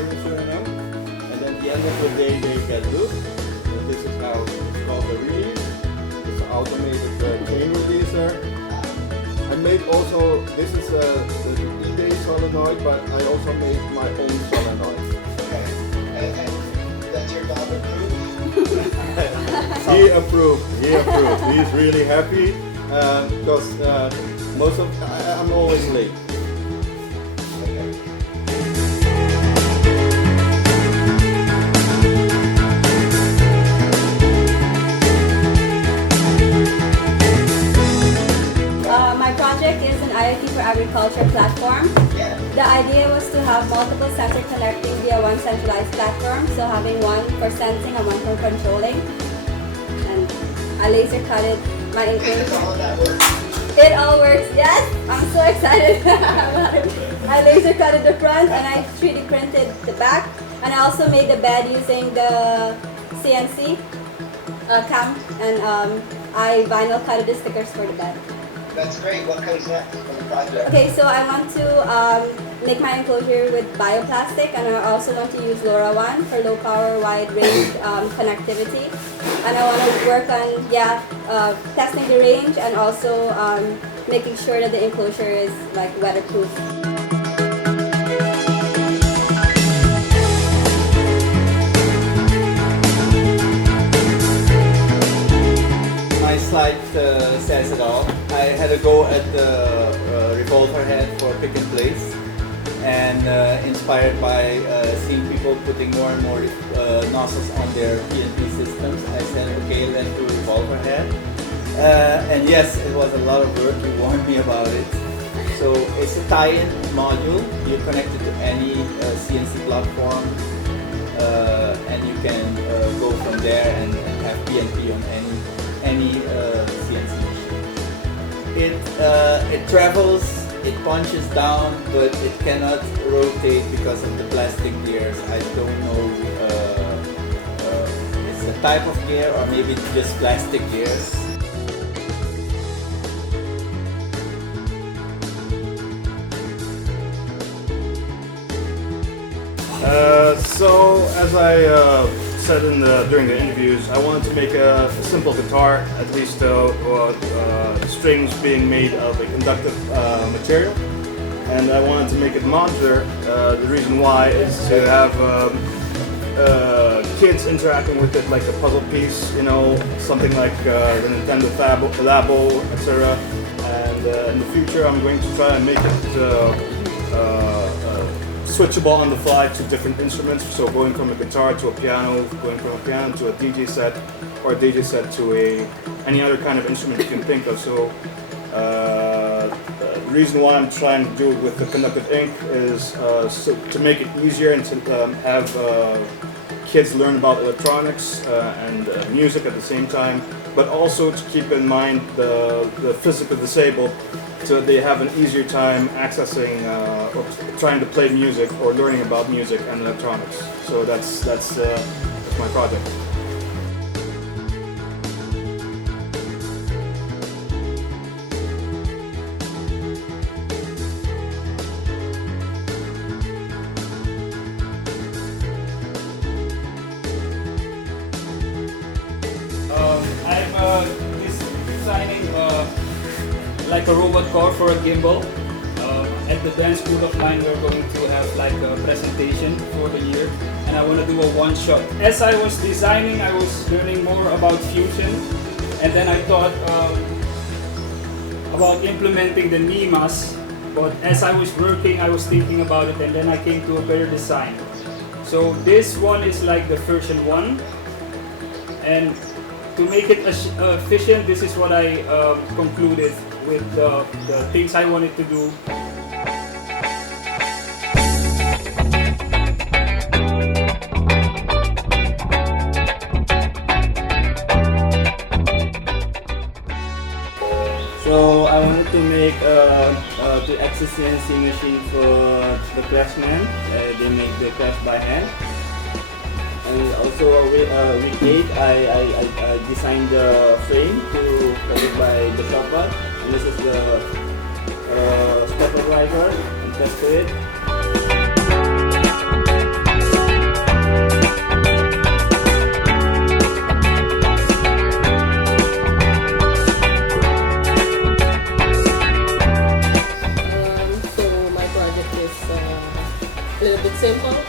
here in Suriname. And at the end of the day, they get loose. So this is how it's called the release. It's an automated chain releaser. I made also, this is the eBay solenoid, but I also made my own solenoid. Okay, and that's your dog approved? He approved. He's really happy because I'm always late. My project is an IoT for agriculture platform. Yeah. The idea was to have multiple sensors connecting via one centralized platform, so having one for sensing and one for controlling. And I laser cutted my Does enclosure. all of that work? It all works, yes! I'm so excited about it. I laser cutted the front and I 3D printed the back. And I also made the bed using the CNC cam, and I vinyl cutted the stickers for the bed. That's great. What comes next for the project? Okay, so I want to make my enclosure with bioplastic, and I also want to use LoRaWAN for low power, wide range connectivity. And I want to work on testing the range and also making sure that the enclosure is like weatherproof. My slide says it all. I had a go at the revolver head for pick and place, and inspired by seeing people putting more and more nozzles on their PNP systems, I said, okay, let's do revolver head. And yes, it was a lot of work. You warned me about it. So it's a tie-in module. You connect it to any CNC platform, and you can go from there and have PNP on any CNC machine. It travels, it punches down, but it cannot rotate because of the plastic gears. I don't know, it's a type of gear or maybe just plastic gears. So as I said during the interviews, I wanted to make a simple guitar, at least strings being made of a conductive material, and I wanted to make it modular. The reason why is to have kids interacting with it like a puzzle piece, you know, something like the Nintendo Fab, Labo, etc. And in the future, I'm going to try and make it switchable on the fly to different instruments. So going from a guitar to a piano, going from a piano to a DJ set, or a DJ set to any other kind of instrument you can think of. So the reason why I'm trying to do it with the conductive ink is to make it easier and to have kids learn about electronics and music at the same time, but also to keep in mind the physically disabled, so that they have an easier time accessing or trying to play music or learning about music and electronics. So that's my project. I'm designing like a robot car for a gimbal. At the dance school of mine, we're going to have like a presentation for the year, and I want to do a one-shot. As I was designing, I was learning more about fusion, and then I thought about implementing the NEMAs, but as I was working, I was thinking about it, and then I came to a better design. So this one is like the version 1, and to make it efficient, this is what I concluded with the things I wanted to do. So I wanted to make the access CNC machine for the craftsmen. They make the craft by hand. And also with 8, I designed the frame to cut it by the shopper. And this is the stepper driver and test it.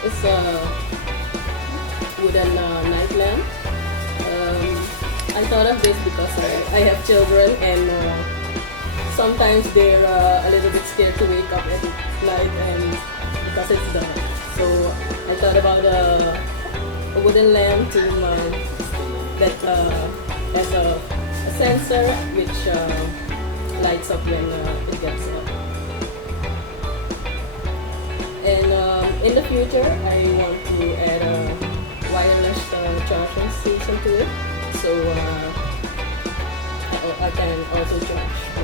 It's a wooden night lamp. I thought of this because I have children and sometimes they're a little bit scared to wake up at night and because it's dark. So I thought about a wooden lamp that has a sensor which lights up when it gets up. And in the future, I want to add a wireless charging station to it, so I can also charge.